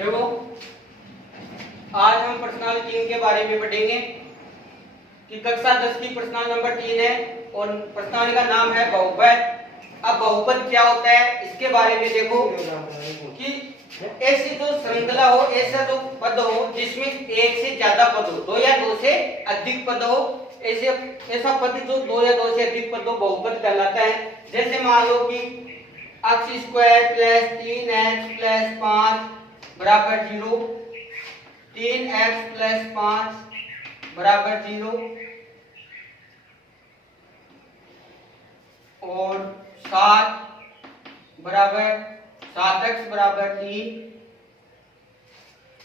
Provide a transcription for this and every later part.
देखो आज हम प्रश्नावली 3 के बारे में पढ़ेंगे कि कक्षा 10 की प्रश्नावली नंबर 3 है और प्रश्नावली का नाम है बहुपद। अब बहुपद क्या होता है इसके बारे में देखो कि ऐसी जो श्रृंखला हो, ऐसा जो पद हो जिसमें एक से ज्यादा पद हो, दो या दो से अधिक पद हो, ऐसा पद जो दो या दो से अधिक पद हो बहुपद कहलाता है। जैसे मान लो कि x square plus 3x plus 5 बराबर 0, 3x प्लस 5 बराबर 0 और 7x बराबर 3।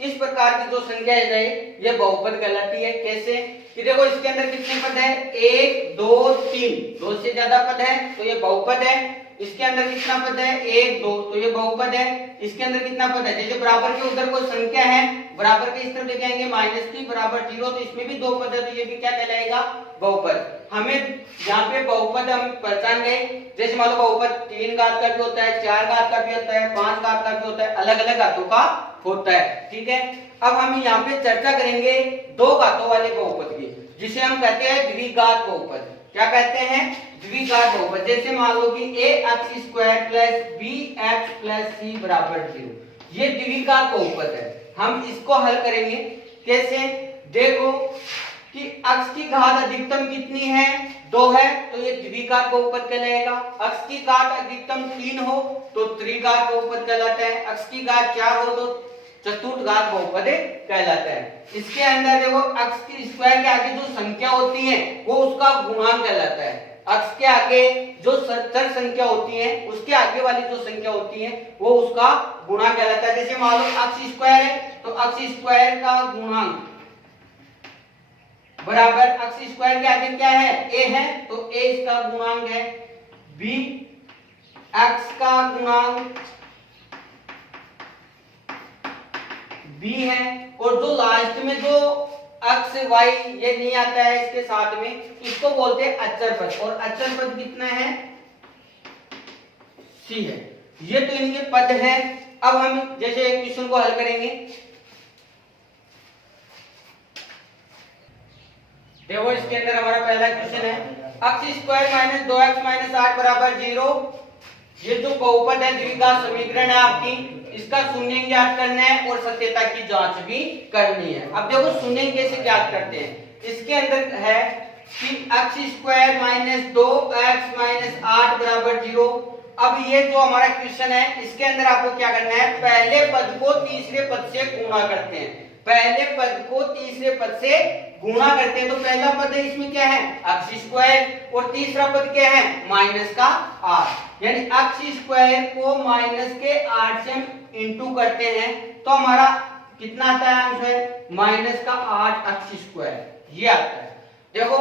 इस प्रकार की जो संख्या है ये बहुपद कहलाती है। कैसे कि देखो इसके अंदर कितने पद है, 1 2 3, दो से ज्यादा पद है तो ये बहुपद है। इसके अंदर कितना पद है, 1 2, तो ये बहुपद है। इसके अंदर कितना पद है, जैसे बराबर के उधर कोई संख्या है, बराबर के इस तरफ लेके आएंगे -3 बराबर 0, तो इसमें भी दो पद है तो ये भी क्या कहलाएगा, बहुपद। हमें यहाँ पे बहुपद हम पहचान गए। जैसे मान लो बहुपद 3 घात का भी होता है, 4 घात का भी होता है, 5 घात का भी होता है, अलग अलग घातों का होता है। ठीक है, अब हम यहाँ पे चर्चा करेंगे दो घातों वाले बहुपद की, जिसे हम कहते हैं द्विघात बहुपद। क्या कहते हैं, द्विघात बहुपद। जैसे मान लो कि ax square plus bx plus c बराबर 0, ये द्विघात बहुपद है। हम इसको हल करेंगे कैसे, देखो कि x की घात अधिकतम कितनी है, 2 है तो ये द्विघात बहुपद कहलाएगा। x की घात अधिकतम 3 हो तो त्रिघात बहुपद कहलाता है। x की घात 4 हो तो चतुर्थघात बहुपद कहलाता है। इसके अंदर देखो x की स्क्वायर के आगे जो संख्या होती है वो उसका गुणांक कहलाता है। x के आगे जो चर संख्या होती है उसके आगे वाली जो संख्या होती है वो उसका गुणांक कहलाता है। जैसे मान लो x स्क्वायर है तो x स्क्वायर का गुणांक बराबर x स्क्वायर के आगे क्या है, a है तो a इसका गुणांक है, b x का गुणांक b है, और जो लास्ट में जो x y ये नहीं आता है इसके साथ में, इसको बोलते हैं अचर पद। और अचर पद कितना है, c है। ये तो इनके पद हैं। अब हम जैसे एक क्वेश्चन को हल करेंगे, देखो इसके अंदर हमारा पहला क्वेश्चन है x square minus 2x minus 8 बराबर 0। ये जो बहुपद है द्विघात समीकरण है आपकी, इसका शून्य ज्ञात करना है और सत्यता की जांच भी करनी है। अब देखो शून्य कैसे ज्ञात करते हैं, इसके अंदर है कि x square minus 2x minus 8 बराबर 0। अब ये जो हमारा क्वेश्चन है इसके अंदर आपको क्या करना है, पहले पद को तीसरे पद से गुणा करते हैं। पहले पद को तीसरे पद से गुणा करते हैं तो पहला पद है इसमें क्या है, x स्क्वायर, और तीसरा पद क्या है, माइनस का 8, यानी x स्क्वायर को माइनस के 8 से हम इंटू करते हैं तो हमारा कितना आता है आंसर, माइनस का 8x स्क्वायर ये आता है। देखो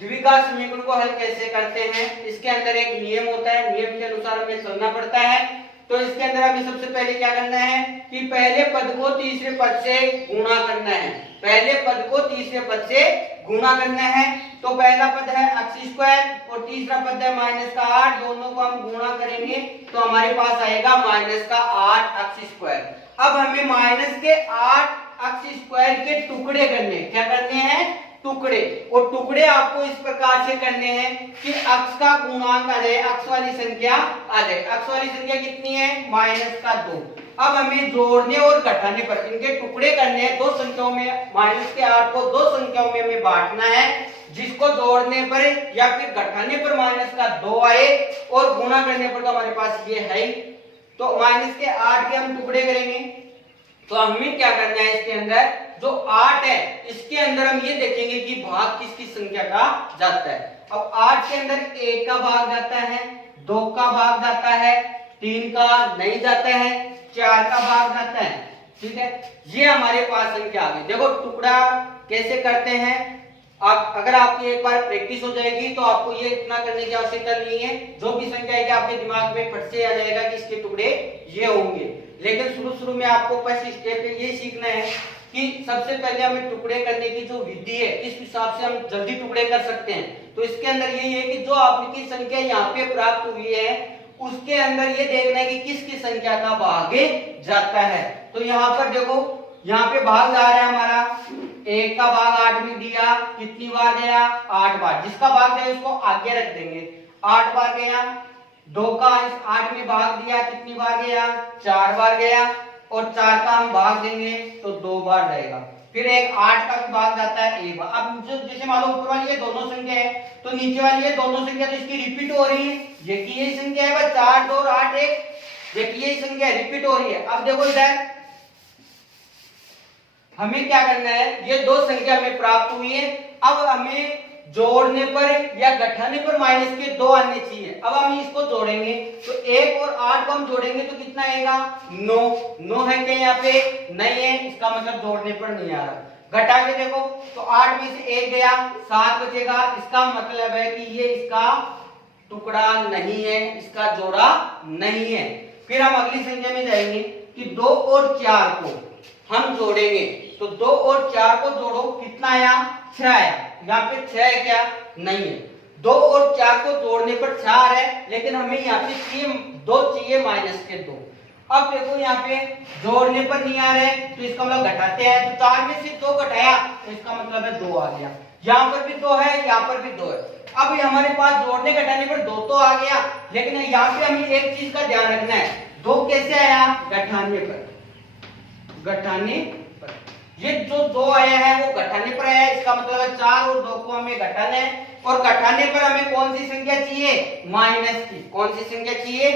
द्विघात समीकरण को हल कैसे करते हैं, इसके अंदर एक नियम होता है, नियम के अनुसार हमें चलना पड़ता है। तो इसके अंदर हमें सबसे पहले क्या करना है कि पहले पद को तीसरे पद से गुणा करना है। पहले पद को तीसरे पद से गुणा करना है तो पहला पद है x स्क्वायर और तीसरा पद है माइनस का 8, दोनों को हम गुणा करेंगे तो हमारे पास आएगा माइनस का 8x स्क्वायर। अब हमें माइनस के 8x स्क्वायर के टुकड़े करने, क्या करने हैं, टुकड़े। और टुकड़े आपको इस प्रकार से करने हैं कि x का गुणांक आ जाए, x वाली संख्या आ जाए। x वाली संख्या कितनी है, माइनस का 2। अब हमें जोड़ने और घटाने पर इनके टुकड़े करने हैं, दो संख्याओं में माइनस के 8 को दो संख्याओं में हमें बांटना है, जिसको जोड़ने पर या फिर घटाने पर माइनस का 2 आए और गुणा करने पर तो हमारे पास ये है। तो माइनस के 8 के हम टुकड़े करेंगे तो हमें क्या करना है, इसके अंदर जो 8 है इसके अंदर हम ये देखेंगे कि भाग किसकी संख्या का जाता है। अब 8 के अंदर 1 का भाग जाता है, 2 का भाग जाता है, 3 का नहीं जाता है, 4 का भाग जाता है। ठीक है, ये हमारे पास संख्या आ गई। देखो टुकड़ा कैसे करते हैं, अगर आपकी एक बार प्रैक्टिस हो जाएगी तो आपको ये इतना करने की आवश्यकता नहीं है, जो भी संख्या आएगी आपके दिमाग में फट से आ जाएगा कि इसके टुकड़े ये होंगे। लेकिन शुरू में आपको फर्स्ट स्टेप पे ये सीखना है कि सबसे पहले हमें टुकड़े करने की जो विधि है इस हिसाब से हम जल्दी टुकड़े कर सकते हैं। तो इसके अंदर यही है कि जो आपकी संख्या यहाँ पे प्राप्त हुई है उसके अंदर ये देखना है कि किसकी संख्या का भाग जाता है। तो यहाँ पर देखो, यहाँ पे भाग जा रहा है हमारा, 1 का भाग 8 में दिया, कितनी बार गया? 8 बार। जिसका भाग गया उसको आगे रख देंगे, 8 बार गया। 2 का इस 8 में भाग दिया, कितनी बार गया? 4 बार गया। और 4 का हम भाग देंगे तो 2 बार रहेगा। फिर एक 8 का भी भाग जाता है 1 बार। अब जैसे मान लो ऊपर वाली ये दोनों संख्या है, तो नीचे वाली ये दोनों संख्या तो इसकी रिपीट हो रही है, ये की यही संख्या है बस, 4 2 और 8 1, ये की यही संख्या रिपीट हो रही है। अब देखो इधर हमें क्या करना है, ये दो संख्या हमें प्राप्त हुई है, अब हमें जोड़ने पर या घटाने पर माइनस के 2 आने चाहिए। अब हम इसको जोड़ेंगे तो 1 और 8 को हम जोड़ेंगे तो कितना आएगा? 9 है क्या यहाँ पे? नहीं है, इसका मतलब जोड़ने पर नहीं आ रहा। घटा के देखो तो 8 में से 1 गया, 7 बचेगा, इसका मतलब है कि ये इसका टुकड़ा नहीं है, इसका जोड़ा नहीं है। फिर हम अगली संख्या में जाएंगे कि 2 और 4 को हम जोड़ेंगे, तो 2 और 4 को जोड़ो, कितना आया? 6 आया। यहाँ पे 6 है क्या? नहीं है। 2 और 4 को जोड़ने पर 4 है, लेकिन हमें यहाँ पे चाहिए 2 चाहिए माइनस के 2। अब देखो यहाँ पे जोड़ने पर नहीं आ रहे, तो इसका मतलब घटाते हैं, तो 4 में से 2 घटाया तो इसका मतलब है 2 आ गया। यहाँ पर भी 2 है, यहाँ पर भी 2 है। अब हमारे पास जोड़ने घटाने पर 2 तो आ गया, लेकिन यहाँ पे हमें एक चीज का ध्यान रखना है, 2 कैसे आया? घटाने पर। घटाने पर ये जो 2 आया है वो घटाने पर आया है, इसका मतलब है 4 और 2 को हमें घटाना है, और घटाने पर हमें कौन सी संख्या चाहिए? माइनस की। कौन सी संख्या चाहिए?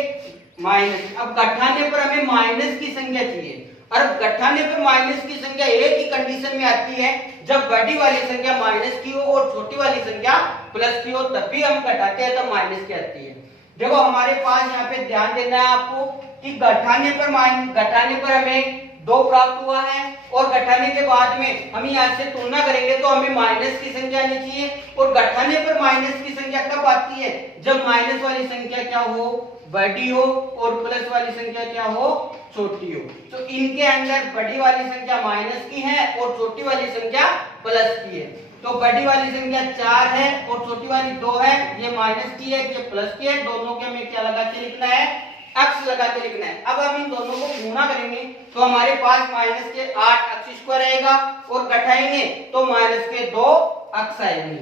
माइनस। अब घटाने पर हमें माइनस की संख्या चाहिए, और घटाने पर माइनस की संख्या एक ही कंडीशन में आती है, जब बड़ी वाली संख्या माइनस की हो और छोटी वाली संख्या प्लस की हो, तभी हम घटाते हैं तब माइनस की आती है। देखो हमारे पास यहाँ पे ध्यान देना है आपको कि घटाने पर हमें 2 प्राप्त हुआ है, और घटाने के बाद में हम यहाँ से तुलना करेंगे तो हमें माइनस की संख्या आनी चाहिए। और घटाने पर माइनस की संख्या कब आती है? जब माइनस वाली संख्या क्या हो? बड़ी हो, और प्लस वाली संख्या क्या हो? छोटी हो। तो इनके अंदर बड़ी वाली संख्या माइनस की है और छोटी वाली संख्या प्लस की है। तो बड़ी वाली संख्या 4 है और छोटी वाली 2 है, ये माइनस की है, ये प्लस की है। दोनों के हमें क्या लगा के लिखना है? x लगा के लिखना है। अब हम इन दोनों को गुणा करेंगे तो हमारे पास माइनस के 8 x स्क्वायर आएगा, और घटाएंगे तो माइनस के 2 x आएंगे,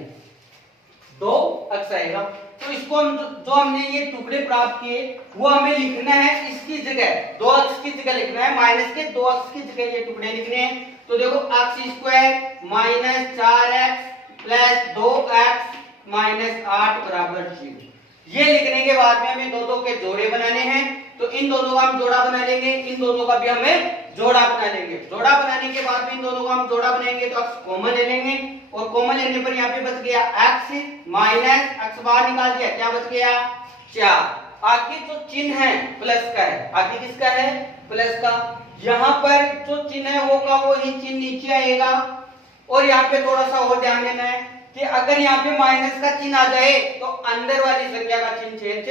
2 x आएगा। तो इसको हम जो हमने ये टुकड़े प्राप्त किए वो हमें लिखना है इसकी जगह, 2x की जगह लिखना है, माइनस के 2x की जगह ये टुकड़े लिखने हैं। तो देखो x square minus 4x plus 2x minus 8 बराबर 0। ये लिखने के बाद में हमें दो के जोड़े बनाने हैं, तो इन दोनों का हम जोड़ा बना लेंगे, इन दोनों का भी हमें जोड़ा बना लेंगे। जोड़ा बनाने के बाद में इन दोनों का हम जोड़ा बनाएंगे तो x कॉमन ले लेंगे, और कॉमन लेने पर यहाँ पे बच गया x माइनस x बाहर निकाल दिया, क्या बच गया? 4। आगे जो चिन्ह है प्लस का है, आगे किसका है? प्लस का। यहाँ पर जो चिन्ह है वो का वो ही चिन्ह नीचे आएगा। और यहाँ पे थोड़ा सा और ध्यान देना है कि अगर यहाँ पे माइनस का चिन्ह आ जाए तो अंदर वाली संख्या का चिन्ह चेंज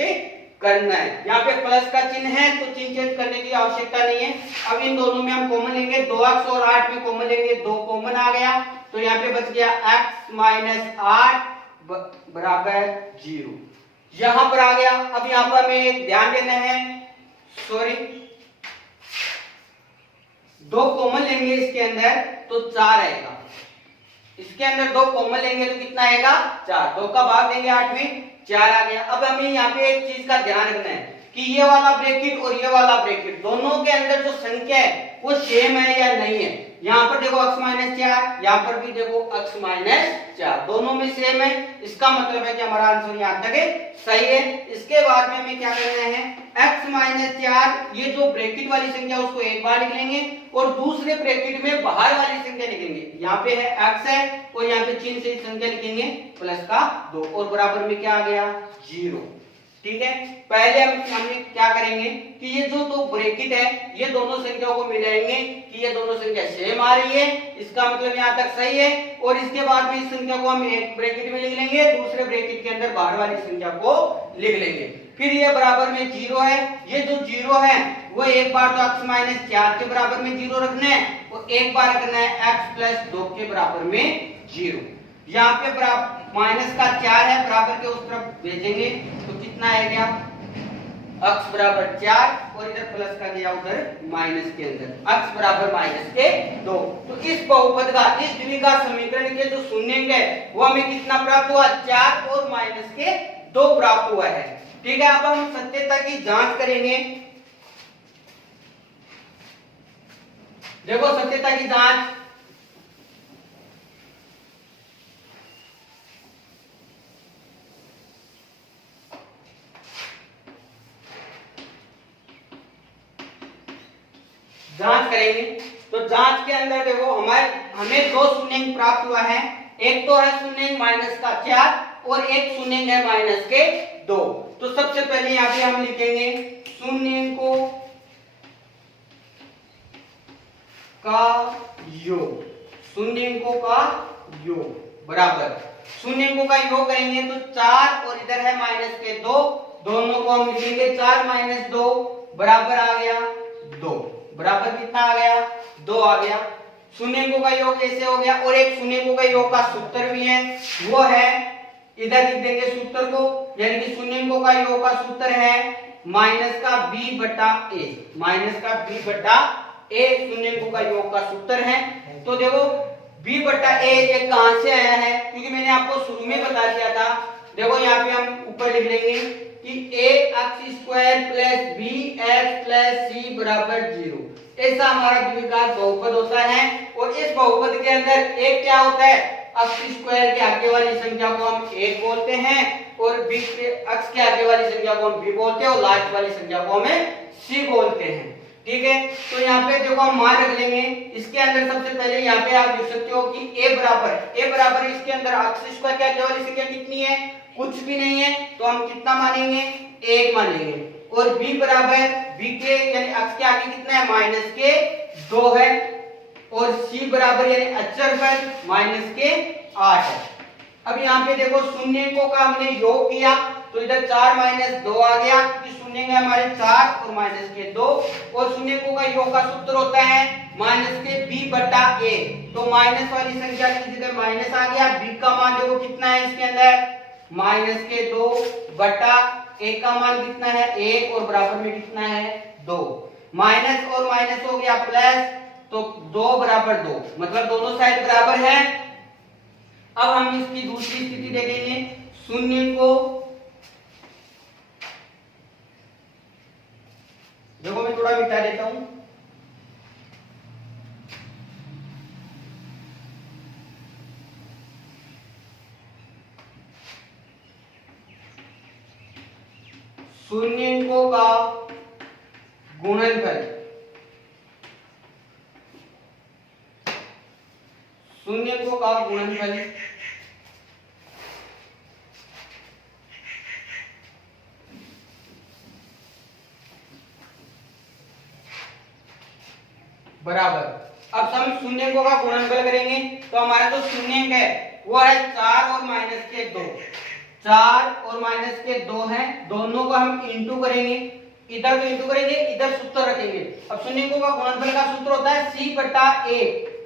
करना है। यहाँ पे प्लस का चिन्ह है तो चिन्ह चेंज करने की आवश्यकता नहीं है। अब इन दोनों में हम कॉमन लेंगे, 2x और 8 में कॉमन लेंगे, 2 कॉमन आ गया, तो यहाँ पे बच गया x माइनस 8 बराबर 0, यहाँ पर आ गया। अब यहाँ पर हमें एक ध्यान देना है, सॉरी 2 कॉमन लेंगे इसके अंदर तो 4 आएगा, इसके अंदर 2 कॉमन लेंगे तो कितना आएगा? 4। 2 का भाग देंगे 8 में, 4 आ गया। अब हमें यहाँ पे एक चीज का ध्यान रखना है कि ये वाला ब्रैकेट और ये वाला ब्रैकेट दोनों के अंदर जो संख्या है वो सेम है या नहीं है। यहाँ पर देखो x माइनस 4, यहाँ पर भी देखो x माइनस 4, दोनों में सेम है, इसका मतलब है कि हमारा आंसर यहाँ तक है सही है। इसके बाद में हमें क्या करना है, x माइनस 4 ये जो ब्रैकेट वाली संख्या उसको एक बार लिख लेंगे, और दूसरे ब्रैकेट में बाहर वाली संख्या लिखेंगे। यहाँ पे है x है और यहाँ पे चिन्ह से संख्या लिखेंगे प्लस का 2, और बराबर में क्या आ गया? 0। ठीक है, पहले हमने क्या करेंगे कि ये जो दो ब्रैकेट है ये दोनों संख्याओं को मिलाएंगे कि ये दोनों संख्या सेम आ रही है, इसका मतलब यहाँ तक सही है। और इसके बाद में इस संख्या को हम एक ब्रैकेट में लिख लेंगे, दूसरे ब्रैकेट के अंदर बाहर वाली संख्या को लिख लेंगे। फिर ये बराबर में 0 है, ये जो 0 है वो एक बार तो x माइनस 4 के बराबर में 0 रखना है, और एक बार रखना है x प्लस 2 के बराबर में 0। यहाँ पे माइनस का 4 है, बराबर के उस तरफ भेजेंगे तो कितना आएगा? x बराबर 4 और इधर प्लस का गया उधर माइनस के अंदर, x बराबर माइनस के 2। तो इस बहुपद का, इस द्विघात समीकरण के जो शून्यंक है वो हमें कितना प्राप्त हुआ, 4 और माइनस के 2 प्राप्त हुआ है। ठीक है, अब हम सत्यता की जांच करेंगे। देखो सत्यता की जांच, जांच करेंगे। तो जांच के अंदर देखो हमें दो शून्यंक प्राप्त हुआ है, एक तो है शून्यंक माइनस का 4 और एक शून्यंक है माइनस के 2। तो सबसे पहले यहाँ पे हम लिखेंगे शून्यंकों का योग, शून्यंकों का योग बराबर, शून्यंकों का योग करेंगे तो 4 और इधर है माइनस के 2, दोनों को हम लिखेंगे 4 माइनस 2 बराबर आ गया 2, बराबर कितना आ गया, 2 आ गया। शून्यंकों का योग कैसे हो गया, और एक शून्यंकों का योग का सूत्र भी है, वो है इधर लिख देंगे सूत्र को, यानी कि शून्यंकों का योग का सूत्र है माइनस का b बटा a, माइनस का b बटा a शून्यंकों का योग का सूत्र है। तो देखो b बटा a ये कहां से आया है, क्योंकि मैंने आपको शुरू में बता दिया था। देखो यहाँ पे हम ऊपर लिख लेंगे कि ax square plus bx plus c बराबर 0, ऐसा हमारा द्विघात बहुपद होता है। और इस बहुपद के अंदर एक क्या होता है, x स्क्वायर के आगे वाली संख्या को हम 1 बोलते हैं और b के x के आगे वाली संख्या को हम b बोलते हैं और लास्ट वाली संख्या को हमें c बोलते हैं। ठीक है, तो यहाँ पे देखो हम मान रख लेंगे। इसके अंदर सबसे पहले यहाँ पे आप देख सकते हो कि a बराबर इसके अंदर x स्क्वायर के आगे वाली संख्या कितनी है, कुछ भी नहीं है, तो हम कितना मानेंगे, 1 मानेंगे। और b बराबर b के यानी x के आगे कितना है, माइनस के 2 है, और c बराबर यानी अचर पर माइनस के 8 है। अब यहाँ पे देखो शून्यंकों का हमने योग किया तो इधर 4 माइनस 2 आ गया, क्योंकि शून्यंक है हमारे 4 और माइनस के 2, और शून्यंकों का योग का सूत्र होता है माइनस के b बटा a। तो माइनस वाली संख्या की जगह माइनस आ गया, b का मान देखो कितना है इसके अंदर, माइनस के 2 बटा a का मान कितना है 1 और बराबर में कितना है 2, माइनस और माइनस हो गया प्लस, तो 2 बराबर 2, मतलब दोनों साइड बराबर है। अब हम इसकी दूसरी स्थिति देखेंगे, शून्यंकों, देखो मैं थोड़ा मिटा देता हूं, शून्यंकों का गुणनफल, शून्यंकों का गुणनफल बराबर, अब हम शून्यंकों का गुणनफल करेंगे तो हमारा जो शून्यंक है वो है 4 और माइनस के 2, 4 और माइनस के 2 है, दोनों को हम इंटू करेंगे, इधर तो इंटू करेंगे, इधर सूत्र रखेंगे। अब शून्यंकों का गुणनफल का सूत्र होता है c बटा a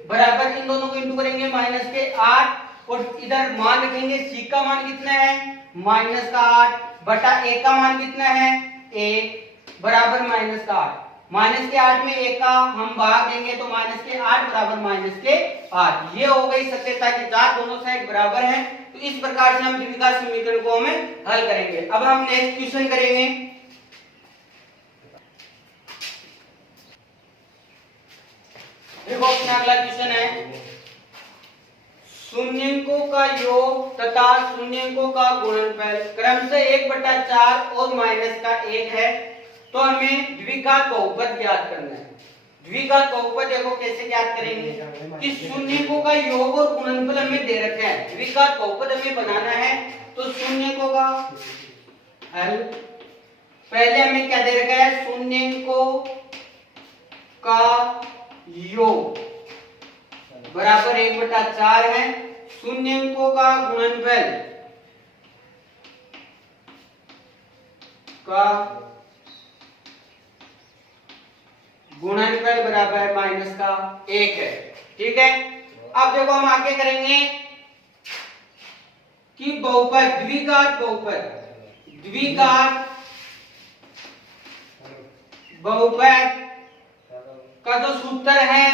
बराबर, इन दोनों को इंटू करेंगे माइनस के 8 और इधर मान रखेंगे, c का मान कितना है माइनस का 8 बटा a का मान कितना है 1 बराबर माइनस का 8, माइनस के 8 में 1 का हम भाग देंगे तो माइनस के 8 बराबर माइनस के 8। ये हो गई सत्यता की जांच, दोनों साइड बराबर हैं। तो इस प्रकार से हम द्विघात समीकरण को हमें हल करेंगे। अब हम नेक्स्ट क्वेश्चन करेंगे। देखो अपना अगला क्वेश्चन है, शून्यंकों का योग तथा शून्यंकों का गुणनफल क्रमशः 1/4 और माइनस का 1 है। तो हमें द्विघात बहुपद ज्ञात करना है। द्विघात बहुपद देखो कैसे ज्ञात करेंगे कि शून्यंकों का योग और गुणनफल हमें दे रखा है, द्विघात बहुपद हमें बनाना है। तो शून्यंकों का हल, पहले हमें क्या दे रखा है, शून्यंकों का योग बराबर 1/4 है, शून्यंकों का गुणनफल का गुणनफल बराबर माइनस का 1 है। ठीक है, अब देखो हम आगे करेंगे कि बहुपद, द्विघात बहुपद, द्विघात बहुपद का जो सूत्र है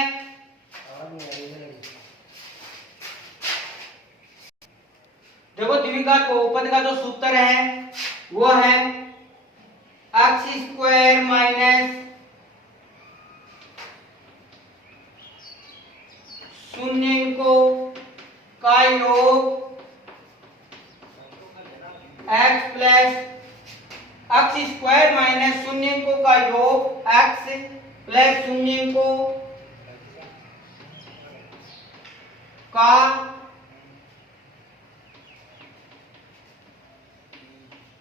देखो द्विघात बहुपद का जो सूत्र है वो है x स्क्वायर माइनस शून्यंको का योग x plus x square minus शून्यंको का योग x प्लस शून्यंको का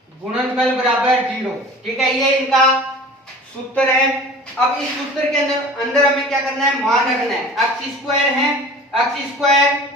गुणनफल बराबर 0। ठीक है, ये इनका सूत्र है। अब इस सूत्र के अंदर हमें क्या करना है, मान रखना है। x स्क्वायर है, x स्क्वायर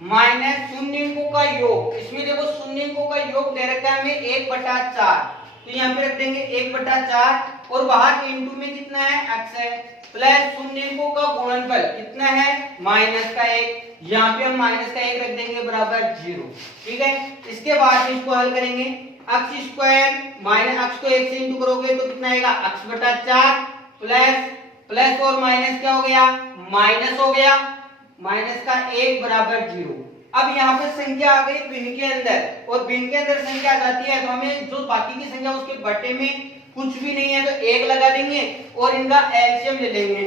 माइनस शून्यंकों का योग, इसमें देखो शून्यंकों का योग दे रखा है हमें 1/4, तो यहाँ पे रख देंगे 1/4 और बाहर इनटू में कितना है x है, प्लस शून्यंकों का गुणनफल कितना है -1, यहाँ पे हम -1 रख देंगे बराबर 0। ठीक है, इसके बाद इसको हल करेंगे। x स्क्वायर माइनस x को 1 से इंटू करोगे तो कितना आएगा x/4 प्लस और माइनस क्या हो गया, माइनस हो गया, माइनस का 1 बराबर 0। अब यहाँ पे संख्या आ गई भिन्न के अंदर, और भिन्न के अंदर संख्या आ जाती है तो हमें जो बाकी की संख्या उसके बटे में कुछ भी नहीं है तो 1 लगा देंगे और इनका एलसीएम ले लेंगे।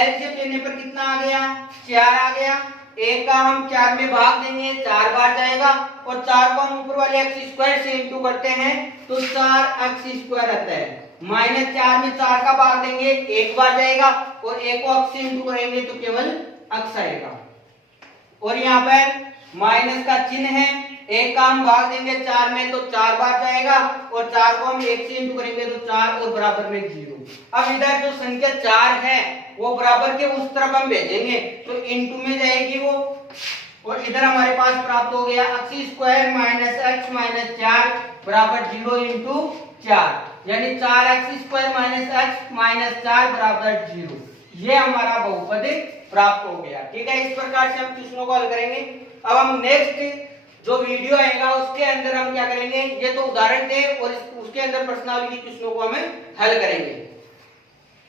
एलसीएम लेने पर कितना आ गया, 4 आ गया। 1 का हम 4 में भाग देंगे, 4 बार जाएगा, और 4 को हम ऊपर वाले x स्क्वायर से इंटू करते हैं तो 4x स्क्वायर आता है। -4 में 4 का भाग देंगे, 1 बार जाएगा, और 1 को x से इंटू करेंगे तो केवल x आएगा। और यहाँ पर माइनस का चिन्ह है, 1 का हम भाग देंगे 4 में तो 4 बार जाएगा, और 4 को हम 1 से इंटू करेंगे तो 4 और बराबर में 0। अब इधर जो संख्या 4 है वो बराबर के उस तरफ हम भेजेंगे तो इंटू में जाएगी वो, और इधर हमारे पास प्राप्त हो गया x square minus x minus 4 बराबर 0 इंटू 4, यानी 4x square minus x minus 4 बराबर 0। ये हमारा बहुपद प्राप्त हो गया। ठीक है, इस प्रकार से हम क्वेश्चनों को हल करेंगे। अब हम नेक्स्ट जो वीडियो आएगा उसके अंदर हम क्या करेंगे, ये तो उदाहरण थे और उसके अंदर प्रश्नावली की क्वेश्चनों को हमें हल करेंगे।